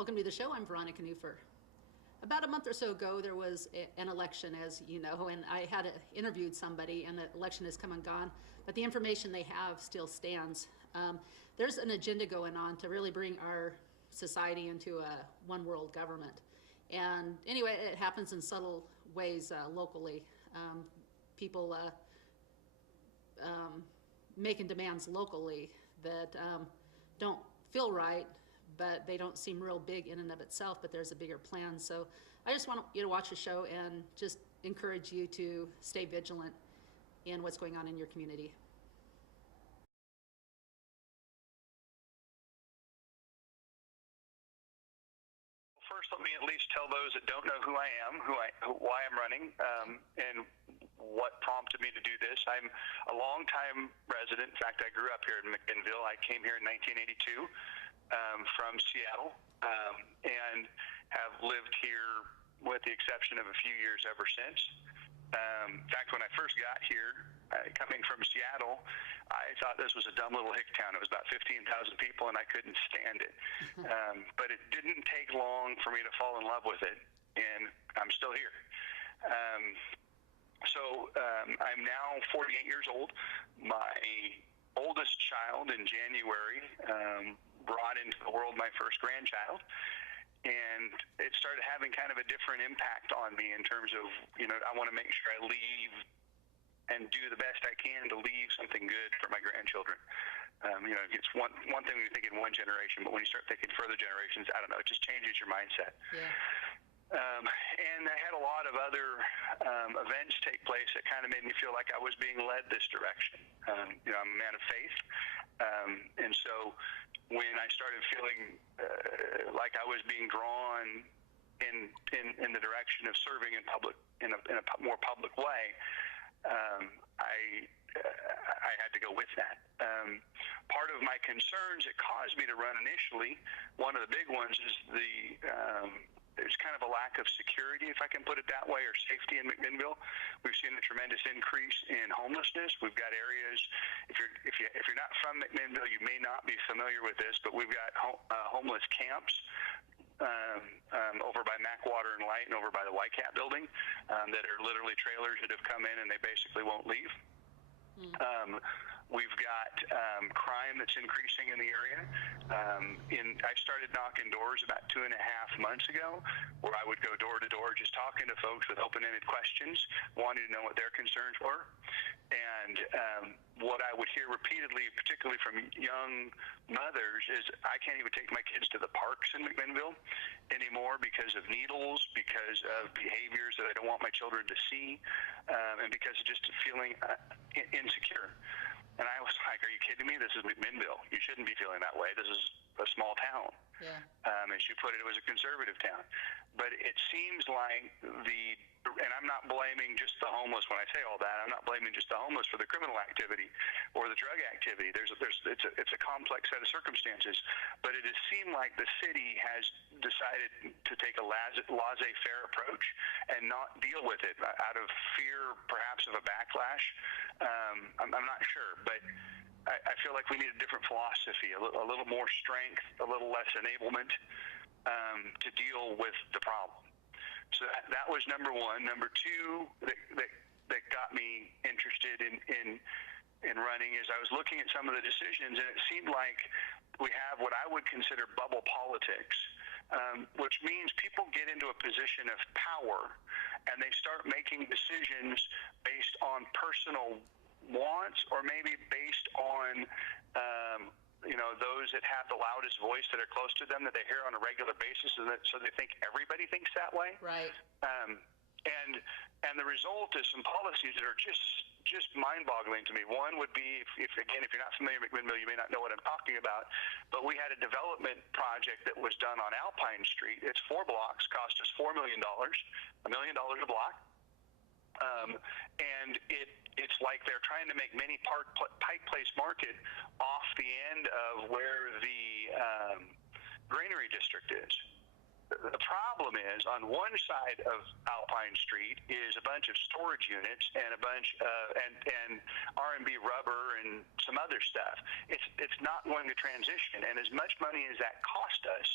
Welcome to the show. I'm Veronica Newfer. About a month or so ago, there was an election, as you know, and I had interviewed somebody, and the election has come and gone, but the information they have still stands. There's an agenda going on to really bring our society into a one world government. And anyway, it happens in subtle ways locally. People making demands locally that don't feel right, but they don't seem real big in and of itself, but there's a bigger plan. So I just want you to watch the show and just encourage you to stay vigilant in what's going on in your community. First, let me at least tell those that don't know who I am, why I'm running, and what prompted me to do this. I'm a longtime resident. In fact, I grew up here in McMinnville. I came here in 1982 from Seattle, and have lived here with the exception of a few years ever since. In fact, when I first got here, coming from Seattle, I thought this was a dumb little hick town. It was about 15,000 people, and I couldn't stand it. But it didn't take long for me to fall in love with it, and I'm still here. I'm now 48 years old. My oldest child in January brought into the world my first grandchild. And it started having kind of a different impact on me in terms of, I want to make sure I leave and do the best I can to leave something good for my grandchildren. It's one thing when you think in one generation, but when you start thinking further generations, I don't know, it just changes your mindset. Yeah. And I had a lot of other events take place that kind of made me feel like I was being led this direction. I'm a man of faith. And so when I started feeling like I was being drawn in the direction of serving in public, in a more public way, I had to go with that. Part of my concerns that caused me to run initially, one of the big ones is there's kind of a lack of security, if I can put it that way, or safety in McMinnville. We've seen a tremendous increase in homelessness. We've got areas, if you're not from McMinnville, you may not be familiar with this, but we've got homeless camps over by Mackwater and Light and over by the Whitecat building that are literally trailers that have come in and they basically won't leave. We've got crime that's increasing in the area. I started knocking doors about 2.5 months ago, where I would go door to door just talking to folks with open-ended questions, wanting to know what their concerns were. And what I would hear repeatedly, particularly from young mothers, is I can't even take my kids to the parks in McMinnville anymore because of needles, because of behaviors that I don't want my children to see, and because of just feeling insecure. And I was like, are you kidding me? This is McMinnville. You shouldn't be feeling that way. This is a small town. Yeah. And she put it was a conservative town. But it seems like and I'm not blaming just the homeless when I say all that. I'm not blaming just the homeless for the criminal activity or the drug activity. It's a complex set of circumstances. But it has seemed like the city has decided to take a laissez-faire approach and not deal with it out of fear, perhaps, of a backlash. I'm not sure, but I feel like we need a different philosophy, a little more strength, a little less enablement to deal with the problem. So that was number one. Number two that got me interested in running is I was looking at some of the decisions, and it seemed like we have what I would consider bubble politics, which means people get into a position of power and they start making decisions based on personal wants, or maybe based on those that have the loudest voice that are close to them that they hear on a regular basis, so they think everybody thinks that way. Right. And the result is some policies that are just mind-boggling to me. One would be, if you're not familiar with McMinnville, you may not know what I'm talking about, but we had a development project that was done on Alpine Street. It's 4 blocks, cost us $4 million, $1 million a block. And it's like they're trying to make Mini Pike Place Market off the end of where the Granary District is. The problem is, on one side of Alpine Street is a bunch of storage units and a bunch and R&B rubber and some other stuff. It's not going to transition, and as much money as that cost us,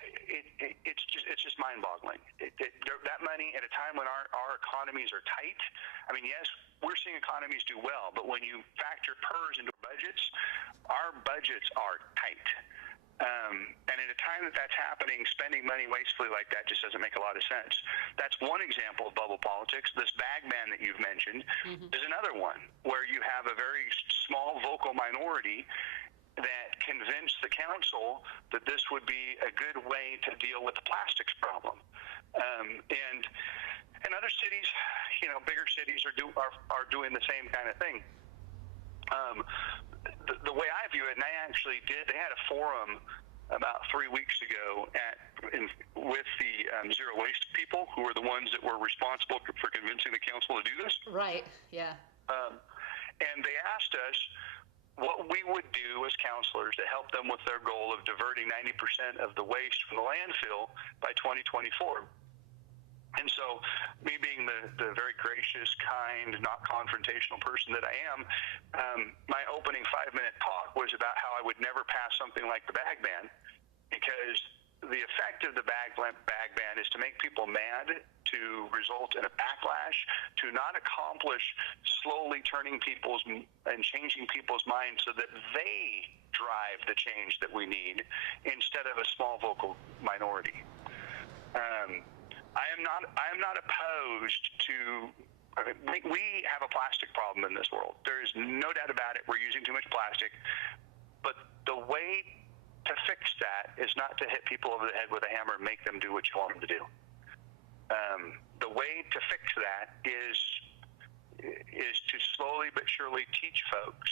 it's just mind-boggling. That money at a time when our economies are tight. I mean, yes, we're seeing economies do well, but when you factor PERS into budgets, our budgets are tight. And at a time that's happening, spending money wastefully like that just doesn't make a lot of sense. That's one example of bubble politics. This bag ban that you've mentioned is another one where you have a very small vocal minority that convinced the council that this would be a good way to deal with the plastics problem. And other cities, bigger cities are doing the same kind of thing. The way I view it, and they had a forum about 3 weeks ago with the zero waste people, who were the ones that were responsible for convincing the council to do this. Right, yeah. And they asked us what we would do as councilors to help them with their goal of diverting 90% of the waste from the landfill by 2024. And so, me being the very gracious, kind, not confrontational person that I am, my opening 5-minute talk was about how I would never pass something like the bag ban, because the effect of the bag ban is to make people mad, to result in a backlash, to not accomplish slowly turning people's and changing people's minds so that they drive the change that we need instead of a small vocal minority. I am not opposed to. We have a plastic problem in this world. There is no doubt about it. We're using too much plastic. But the way to fix that is not to hit people over the head with a hammer and make them do what you want them to do. The way to fix that is to slowly but surely teach folks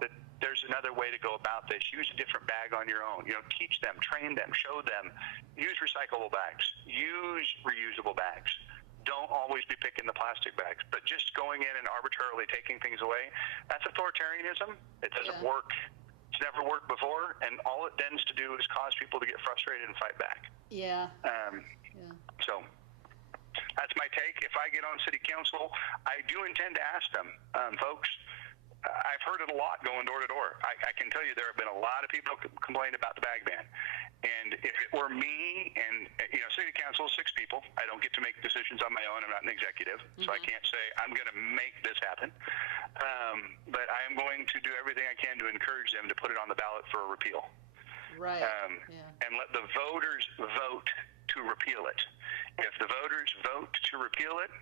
that there's another way to go about this. Use a different bag on your own. Teach them, train them, show them. Use recyclable bags. Use reusable bags. Don't always be picking the plastic bags. But just going in and arbitrarily taking things away, that's authoritarianism. It doesn't work. It's never worked before, and all it tends to do is cause people to get frustrated and fight back. Yeah. So that's my take. If I get on city council, I do intend to ask them, folks, I've heard it a lot going door to door. I can tell you there have been a lot of people complain about the bag ban. And if it were me and, city council is 6 people, I don't get to make decisions on my own. I'm not an executive, so I can't say I'm going to make this happen. But I am going to do everything I can to encourage them to put it on the ballot for a repeal. Right. And let the voters vote to repeal it. If the voters vote to repeal it,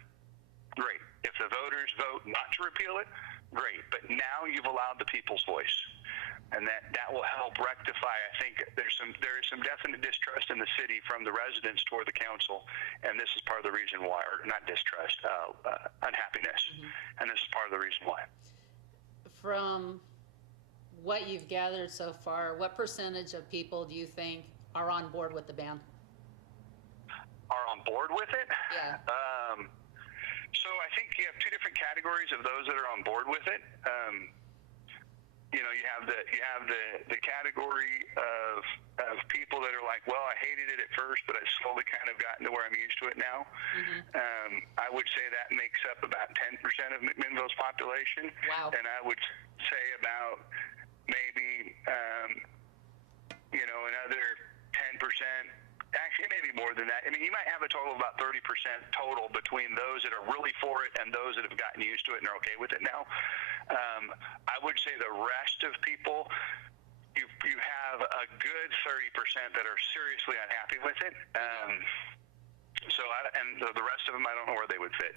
great. If the voters vote not to repeal it, great. But now you've allowed the people's voice, and that will help rectify. I think there is some definite distrust in the city from the residents toward the council, and this is part of the reason why, or not distrust, unhappiness, and this is part of the reason why. From what you've gathered so far, what percentage of people do you think are on board with the ban? Are on board with it? Yeah. So I think you have 2 different categories of those that are on board with it. You have the category of people that are like, well, I hated it at first, but I slowly kind of gotten to where I'm used to it now. I would say that makes up about 10% of McMinnville's population. Wow. And I would say about maybe another 10%. Actually, maybe more than that. I mean, you might have a total of about 30% total between those that are really for it and those that have gotten used to it and are okay with it now. I would say the rest of people, you have a good 30% that are seriously unhappy with it. And the rest of them, I don't know where they would fit.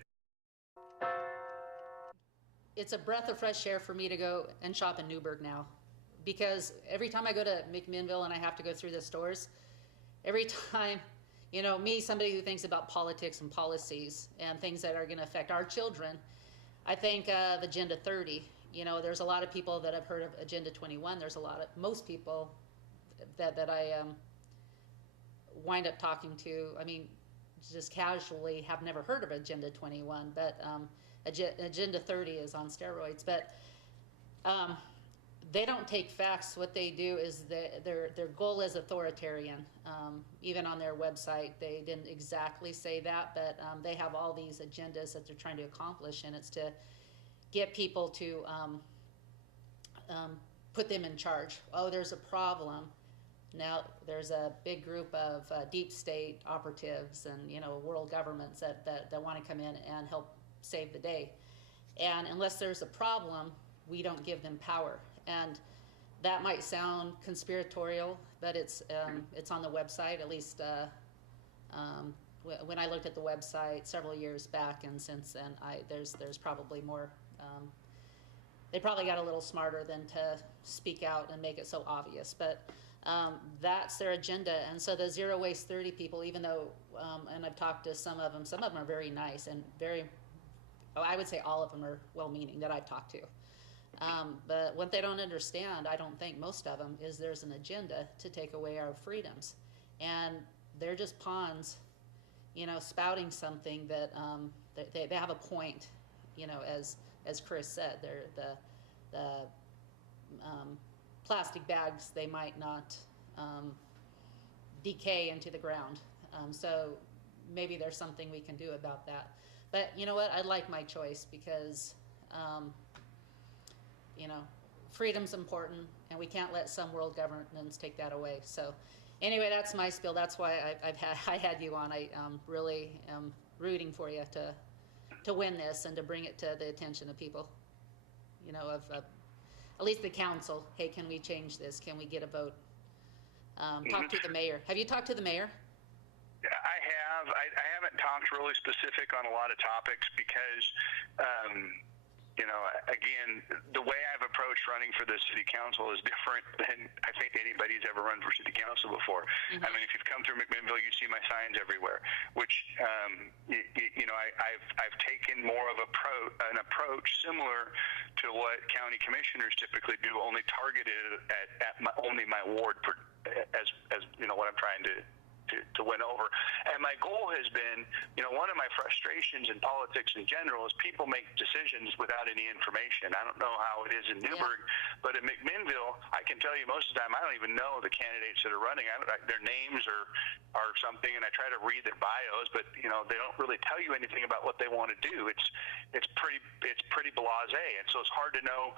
It's a breath of fresh air for me to go and shop in Newburgh now, because every time I go to McMinnville and I have to go through the stores, every time, me, somebody who thinks about politics and policies and things that are going to affect our children, I think of Agenda 30. There's a lot of people that have heard of Agenda 21. There's most people that I wind up talking to, just casually have never heard of Agenda 21, but Agenda 30 is on steroids. But they don't take facts. What they do is their goal is authoritarian. Even on their website, they didn't exactly say that, but they have all these agendas that they're trying to accomplish, and it's to get people to put them in charge. Oh, there's a problem. Now there's a big group of deep state operatives and world governments that want to come in and help save the day. And unless there's a problem, we don't give them power. And that might sound conspiratorial, but it's on the website. At least when I looked at the website several years back, and since then, there's probably more. They probably got a little smarter than to speak out and make it so obvious, but that's their agenda. And so the Zero Waste 30 people, even though, and I've talked to some of them are very nice and I would say all of them are well-meaning that I've talked to. But what they don't understand, I don't think most of them, is there's an agenda to take away our freedoms. And they're just pawns, spouting something that they have a point, as Chris said, the plastic bags, they might not decay into the ground. So maybe there's something we can do about that. But you know what? I like my choice because, freedom's important, and we can't let some world governments take that away. So anyway, that's my spiel. That's why I had you on. I really am rooting for you to win this and to bring it to the attention of people, of at least the council. Hey, can we change this? Can we get a vote? Talk to the mayor. Have you talked to the mayor? I have. I haven't talked really specific on a lot of topics because, again, the way I've approached running for the city council is different than I think anybody's ever run for city council before. Mm-hmm. I mean, if you've come through McMinnville, you see my signs everywhere, which, I've taken more of an approach similar to what county commissioners typically do, only targeted at only my ward as what I'm trying to win over. And my goal has been, one of my frustrations in politics in general is people make decisions without any information. I don't know how it is in Newburgh, but in McMinnville, I can tell you most of the time I don't even know the candidates that are running. Their names are something, and I try to read their bios, but they don't really tell you anything about what they want to do. It's pretty blasé, and so it's hard to know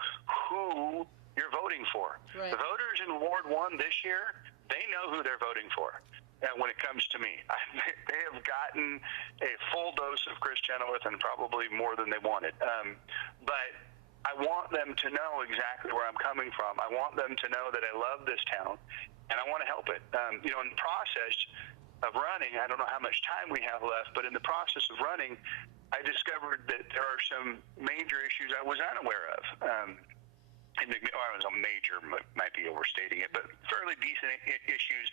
who you're voting for. Right. The voters in Ward 1 this year, they know who they're voting for. When it comes to me, they have gotten a full dose of Chris Chenoweth and probably more than they wanted. But I want them to know exactly where I'm coming from. I want them to know that I love this town, and I want to help it. In the process of running, I don't know how much time we have left, but in the process of running, I discovered that there are some major issues I was unaware of. I was a major, might be overstating it, but fairly decent issues,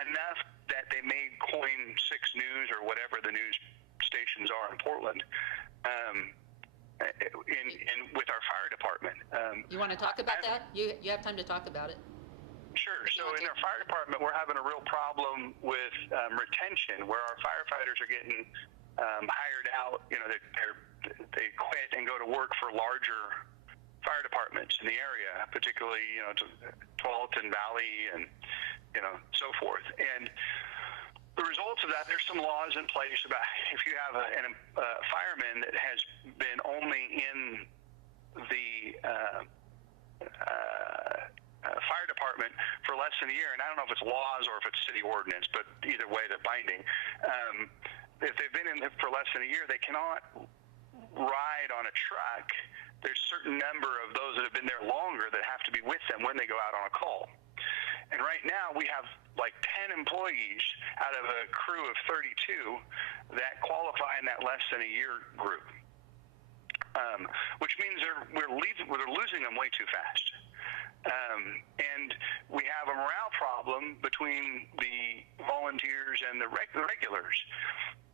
enough that they made KOIN 6 News or whatever the news stations are in Portland, with our fire department. You want to talk about that? You have time to talk about it. Sure. So in our fire department, we're having a real problem with retention, where our firefighters are getting hired out. They quit and go to work for larger fire departments in the area, particularly Tualatin Valley and so forth. And the results of that, there's some laws in place about if you have a fireman that has been only in the fire department for less than a year, and I don't know if it's laws or if it's city ordinance, but either way, they're binding. If they've been in for less than a year, they cannot ride on a truck. There's a certain number of those that have been there longer that have to be with them when they go out on a call. And right now we have like 10 employees out of a crew of 32 that qualify in that less than a year group, which means we're losing them way too fast. And we have a morale problem between the volunteers and the regulars.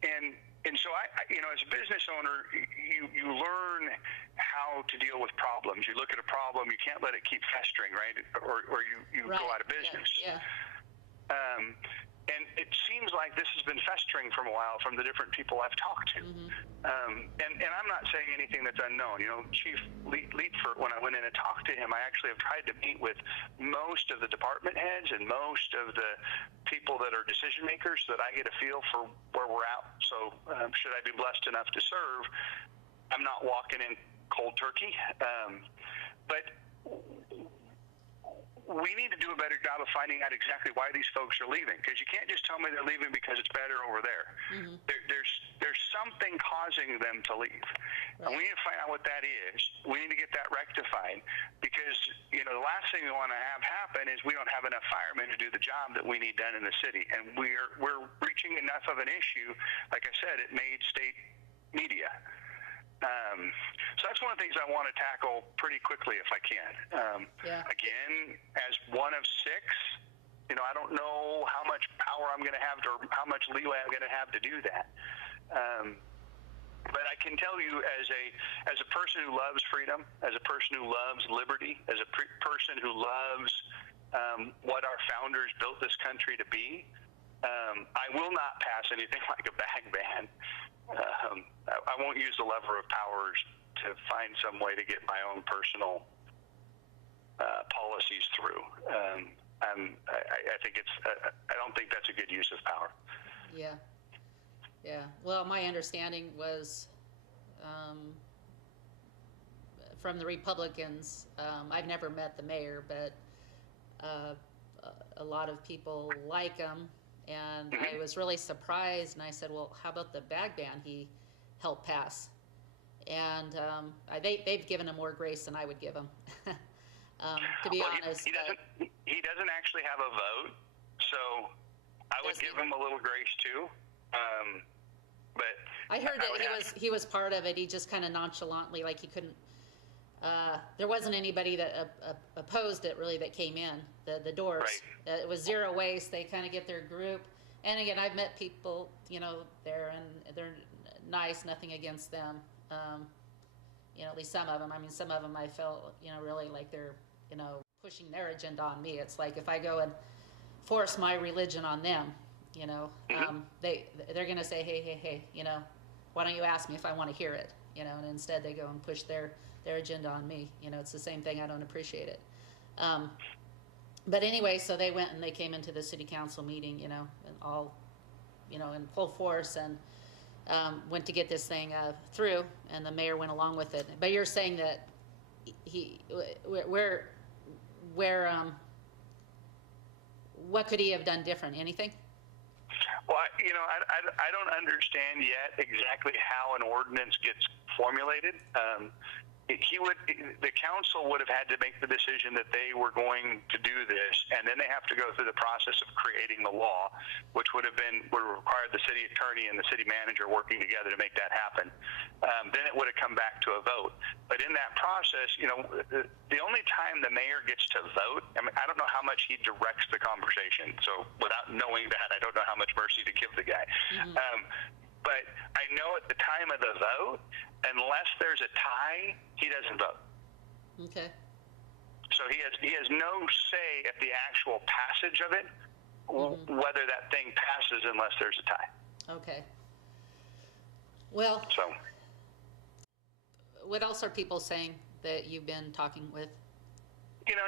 And so I as a business owner, you learn how to deal with problems. You look at a problem, you can't let it keep festering, right? Or you right. Go out of business. Yeah. And it seems like this has been festering for a while from the different people I've talked to. Mm-hmm. And I'm not saying anything that's unknown. Chief Leitford, when I went in and talked to him, I actually have tried to meet with most of the department heads and most of the people that are decision makers so that I get a feel for where we're at. So should I be blessed enough to serve, I'm not walking in cold turkey. But we need to do a better job of finding out exactly why these folks are leaving, because you can't just tell me they're leaving because it's better over there. There's something causing them to leave, and we need to find out what that is. We need to get that rectified, because the last thing we want to have happen is we don't have enough firemen to do the job that we need done in the city, and we're reaching enough of an issue. Like I said, it made state media. So that's one of the things I want to tackle pretty quickly if I can. Again, as one of six, I don't know how much power I'm going to have or how much leeway I'm going to have to do that. But I can tell you, as a person who loves freedom, as a person who loves liberty, as a person who loves what our founders built this country to be, I will not pass anything like a bag ban. I won't use the lever of powers to find some way to get my own personal policies through. I think I don't think that's a good use of power. Yeah. Well, my understanding was from the Republicans. I've never met the mayor, but a lot of people like him. And I was really surprised, and I said, well, how about the bag ban he helped pass? And they've given him more grace than I would give him, to be honest. He doesn't actually have a vote, so I would give him a little grace too. But I heard that he was part of it. He just kind of nonchalantly, like he couldn't. There wasn't anybody that opposed it really that came in the doors. It was zero waste. They kind of get their group, and again, I've met people there, and they're nice. Nothing against them. At least some of them. I mean, some of them I felt really like they're pushing their agenda on me. It's like if I go and force my religion on them, they're gonna say, hey, why don't you ask me if I want to hear it? And instead they go and push their agenda on me. It's the same thing. I don't appreciate it. But anyway, so they went and they came into the city council meeting, and all, in full force, and went to get this thing through, and the mayor went along with it. But you're saying that what could he have done different? Anything? Well, I don't understand yet exactly how an ordinance gets formulated. The council would have had to make the decision that they were going to do this, and then they have to go through the process of creating the law, which would require the city attorney and the city manager working together to make that happen. Then it would have come back to a vote. But in that process, the only time the mayor gets to vote, I don't know how much he directs the conversation. So without knowing that, I don't know how much mercy to give the guy. But I know at the time of the vote, unless there's a tie, he doesn't vote. Okay. So he has no say at the actual passage of it, whether that thing passes unless there's a tie. Okay. Well, so what else are people saying that you've been talking with?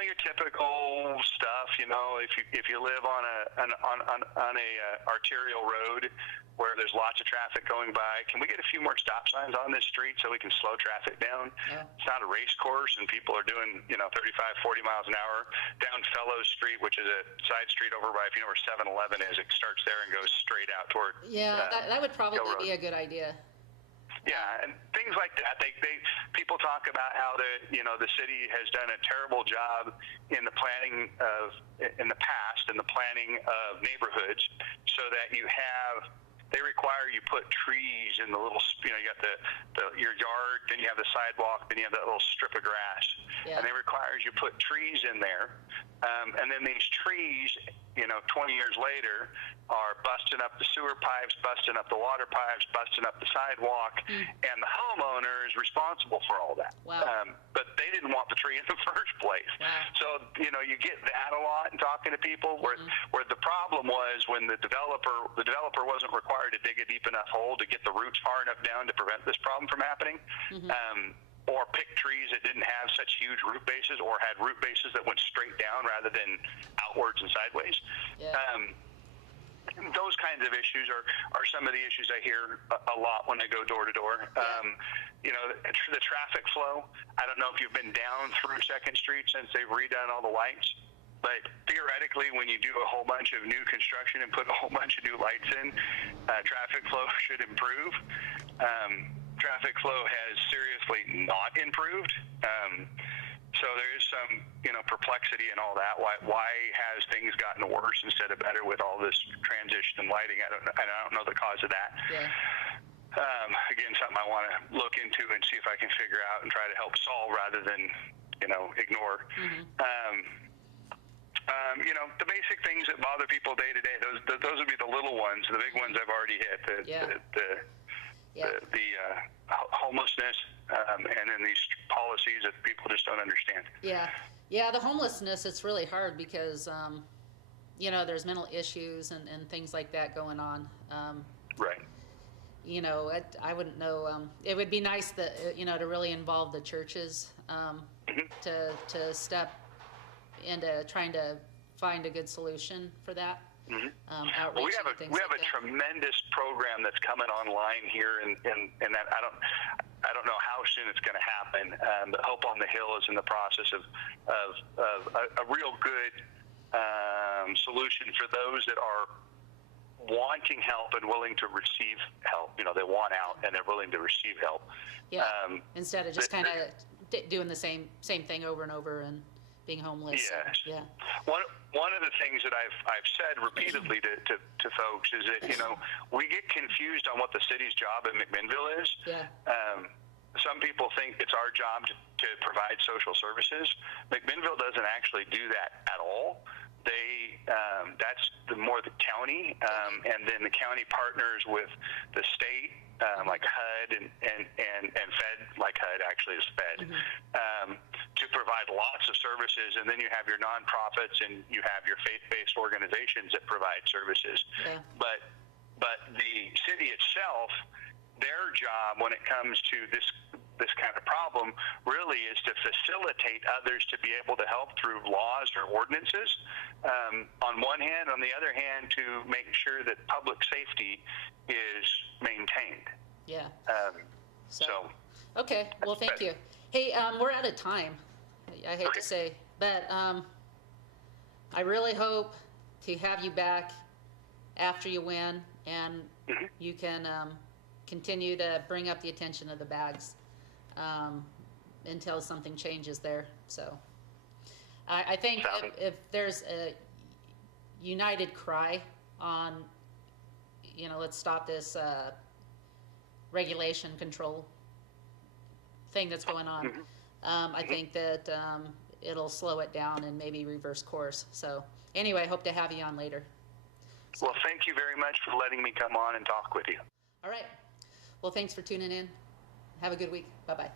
Your typical stuff. If you live on a arterial road where there's lots of traffic going by, can we get a few more stop signs on this street so we can slow traffic down? Yeah. It's not a race course, and people are doing 35, 40 miles an hour down Fellows Street, which is a side street over by, if you know where 7-Eleven is, it starts there and goes straight out toward. Yeah, that would probably be a good idea. Yeah, and things like that. People talk about how the city has done a terrible job in the planning in the past in the planning of neighborhoods, so that they require you put trees in the little, you got your yard, then you have the sidewalk, then you have that little strip of grass, and they require you put trees in there, and then these trees, 20 years later, are busting up the sewer pipes, busting up the water pipes, busting up the sidewalk, and the homeowner is responsible for all that. Wow. But they didn't want the tree in the first place. Wow. So, you get that a lot in talking to people, where the problem was when the developer wasn't required to dig a deep enough hole to get the roots far enough down to prevent this problem from happening. Or pick trees that didn't have such huge root bases, or had root bases that went straight down rather than outwards and sideways. Yeah. Those kinds of issues are some of the issues I hear a lot when I go door to door. The traffic flow. I don't know if you've been down through 2nd Street since they've redone all the lights. But theoretically, when you do a whole bunch of new construction and put a whole bunch of new lights in, traffic flow should improve. Traffic flow has seriously not improved. So there is some, perplexity and all that. Why has things gotten worse instead of better with all this transition and lighting? I don't know the cause of that. Yeah. Again, something I want to look into and see if I can figure out and try to help solve rather than, ignore. The basic things that bother people day to day, those would be the little ones. The big ones I've already hit. The homelessness, and then these policies that people just don't understand. Yeah, the homelessness, it's really hard because, there's mental issues and things like that going on. Right. I wouldn't know. It would be nice that, to really involve the churches to step into trying to find a good solution for that. Well, we have a tremendous program that's coming online here, and that I don't know how soon it's going to happen. But Hope on the Hill is in the process of a real good solution for those that are wanting help and willing to receive help. They want out and they're willing to receive help. Yeah. Instead of just kind of doing the same thing over and over and being homeless. Yes. Yeah. One of the things that I've said repeatedly to folks is that we get confused on what the city's job in McMinnville is. Yeah. Some people think it's our job to provide social services. McMinnville doesn't actually do that at all. That's more the county, and then the county partners with the state, like HUD and Fed, like HUD actually is Fed, to provide lots of services. And then you have your nonprofits and you have your faith-based organizations that provide services. Yeah. But the city itself, their job when it comes to this kind of problem really is to facilitate others to be able to help through laws or ordinances on one hand. On the other hand, to make sure that public safety is maintained. Yeah. So okay, well, thank you. Hey, we're out of time. I hate to say, but I really hope to have you back after you win, and you can continue to bring up the attention of the bags until something changes there. So I think if there's a united cry on, let's stop this regulation control thing that's going on, I think that it'll slow it down and maybe reverse course. So anyway, I hope to have you on later. Well, thank you very much for letting me come on and talk with you. All right. Well, thanks for tuning in. Have a good week. Bye-bye.